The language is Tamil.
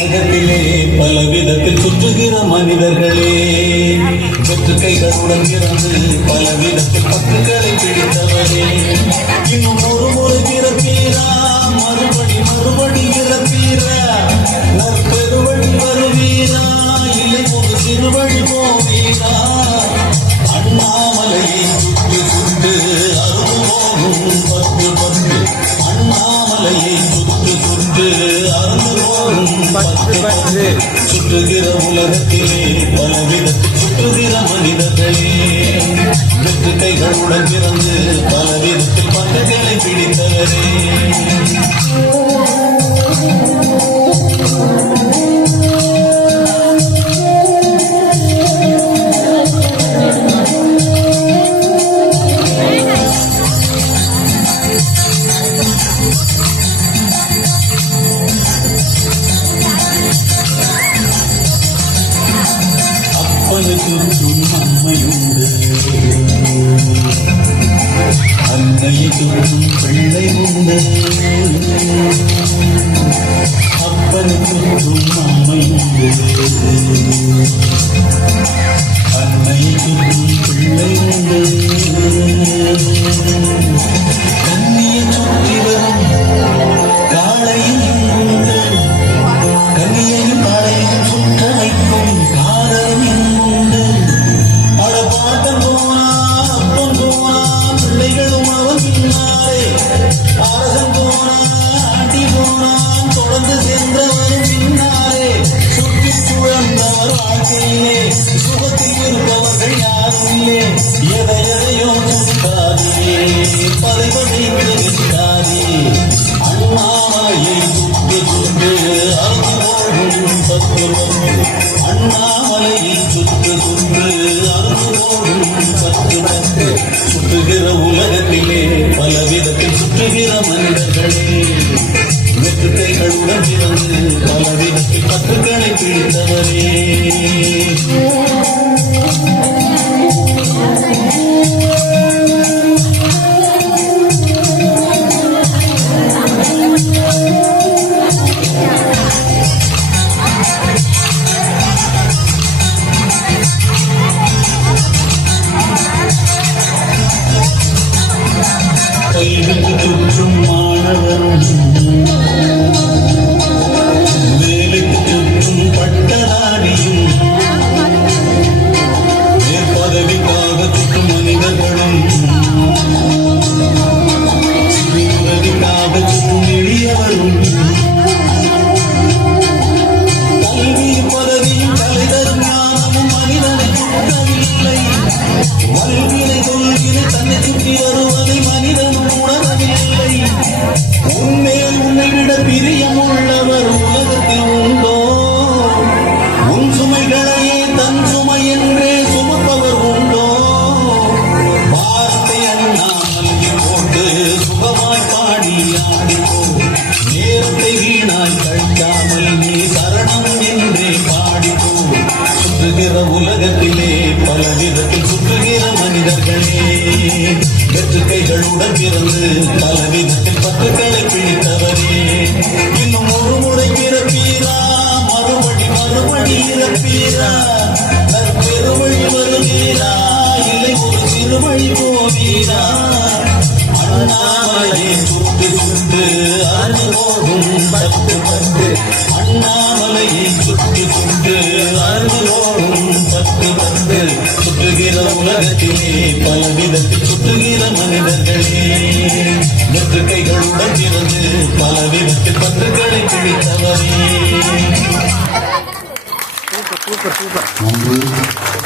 உலகத்திலே பலவிதத்தில் சுற்றுகிற மனிதர்களே வெற்று கைகளுடன் இருந்து பலவிதத்தில் பற்றுகளை பிடித்தவரே இன்னும் ஒரு முறை பிறப்பீரா மறுபடி இறப்பீரா நற்பெருவழி வருவீரா இல்லை ஒரு சிறுவழி போவீரா அண்ணாமலையை சுட்டு சுட்டு அருள்வோம் பத்து பத்து அண்ணாமலையை சுட்டு சுட்டு அருள்வோம் பத்து பத்து சுற்றுகிற உலகத்திலே பலவிதத்தில் சுற்றுகிற மனிதர்களே வெற்று கைகளுடன் பிறந்து பலவிதத்தில் பக்கங்களை பிடித்தவரே அப்பனுக்கும் அம்மையுண்டு அன்னைக்கும் பிள்ளை உண்டு அப்பனுக்கும் அம்மையுண்டு அன்னைக்கும் பிள்ளை உண்டு கண்ணியை சுற்றி வரும் காளையும் உண்டு கண்ணியையும் காளையும் சுற்ற வைக்கும் காதலும் உண்டு அட பாட்டம் போனா அப்பம் போனா பிள்ளைகளும் அவன் பின்னாலே அரசன் போனா ஆண்டி போனா தொடர்ந்து சென்றவரும் பின்னாலே சுற்றி சுழந்தவர் வாழ்க்கையிலே சுகத்தில் இருப்பவர்கள் யாரும் இல்லை எதையோ சுட்டாதே பதைவதைத்து விட்டாதே அண்ணாமலையை சுட்டு சுட்டு அருள்வோடும் பத்து பத்து அண்ணாமலையை சுட்டு சுட்டு அருள்வோடும் பத்து பத்து சுற்றுகிற உலகத்திலே பலவிதத்தில் சுற்றுகிற மனிதர்களே வெற்று கைகளுடன் இருந்து பலவிதத்தில் பற்றுக்களை பிடித்தவரே கல்விக்கு சுற்றும் மாணவரும் வேலைக்கு சுற்றும் பட்டதாரியும் மேற்பதவிக்காக சுற்றும் மனிதர்களும் சிறியுதவிக்காக சுற்றும் எளியவரும் கல்வியும் பதவியும் கலை தரும் ஞானமும் மனிதனை சுற்றவில்லை வல்வினை கொள்கிற தன்னை சுற்றி வருவதை மனிதனும் உணரவில்லை உன்மேல் உன்னை விட பிரியம் உள்ளவர் உலகத்தில் உண்டோ உன் சுமைகளையே தன் சுமை என்றே சுமப்பவர் உண்டோ வார்த்தை அண்ணாமலை போட்டு சுகமாய் பாடி ஆடிப்போ நேரத்தை வீணாய் கழிக்காமல் நீ சரணம் என்றே பாடிப்போ சுற்றுகிற உலகத்திலே பலவிதத்தில் சுற்றுகிற மனிதர்களே வெற்று கைகளுடன் பிறந்து பலவிதத்தில் பற்றுக்களை பிடித்தவரே இன்னும் ஒரு முறை பிறப்பீரா மறுபடி இறப்பீரா நற்பெருவழி வருவீரா இல்லை ஒரு சிறுவழி போவீரா அண்ணாமலையை சுட்டு சுட்டு அருள்வோடும் பத்து பத்து அண்ணாமலையை சுட்டு சுட்டு அருள்வோடும் பத்து பத்து சுற்றுகிற உலகத்திலே பலவிதத்தில் சுற்றுகிற மனிதர்களே வெற்று கைகளுடன் இருந்து பலவிதத்தில் பற்றுக்களை பிடித்தவரே சூப்பர் சூப்பர்.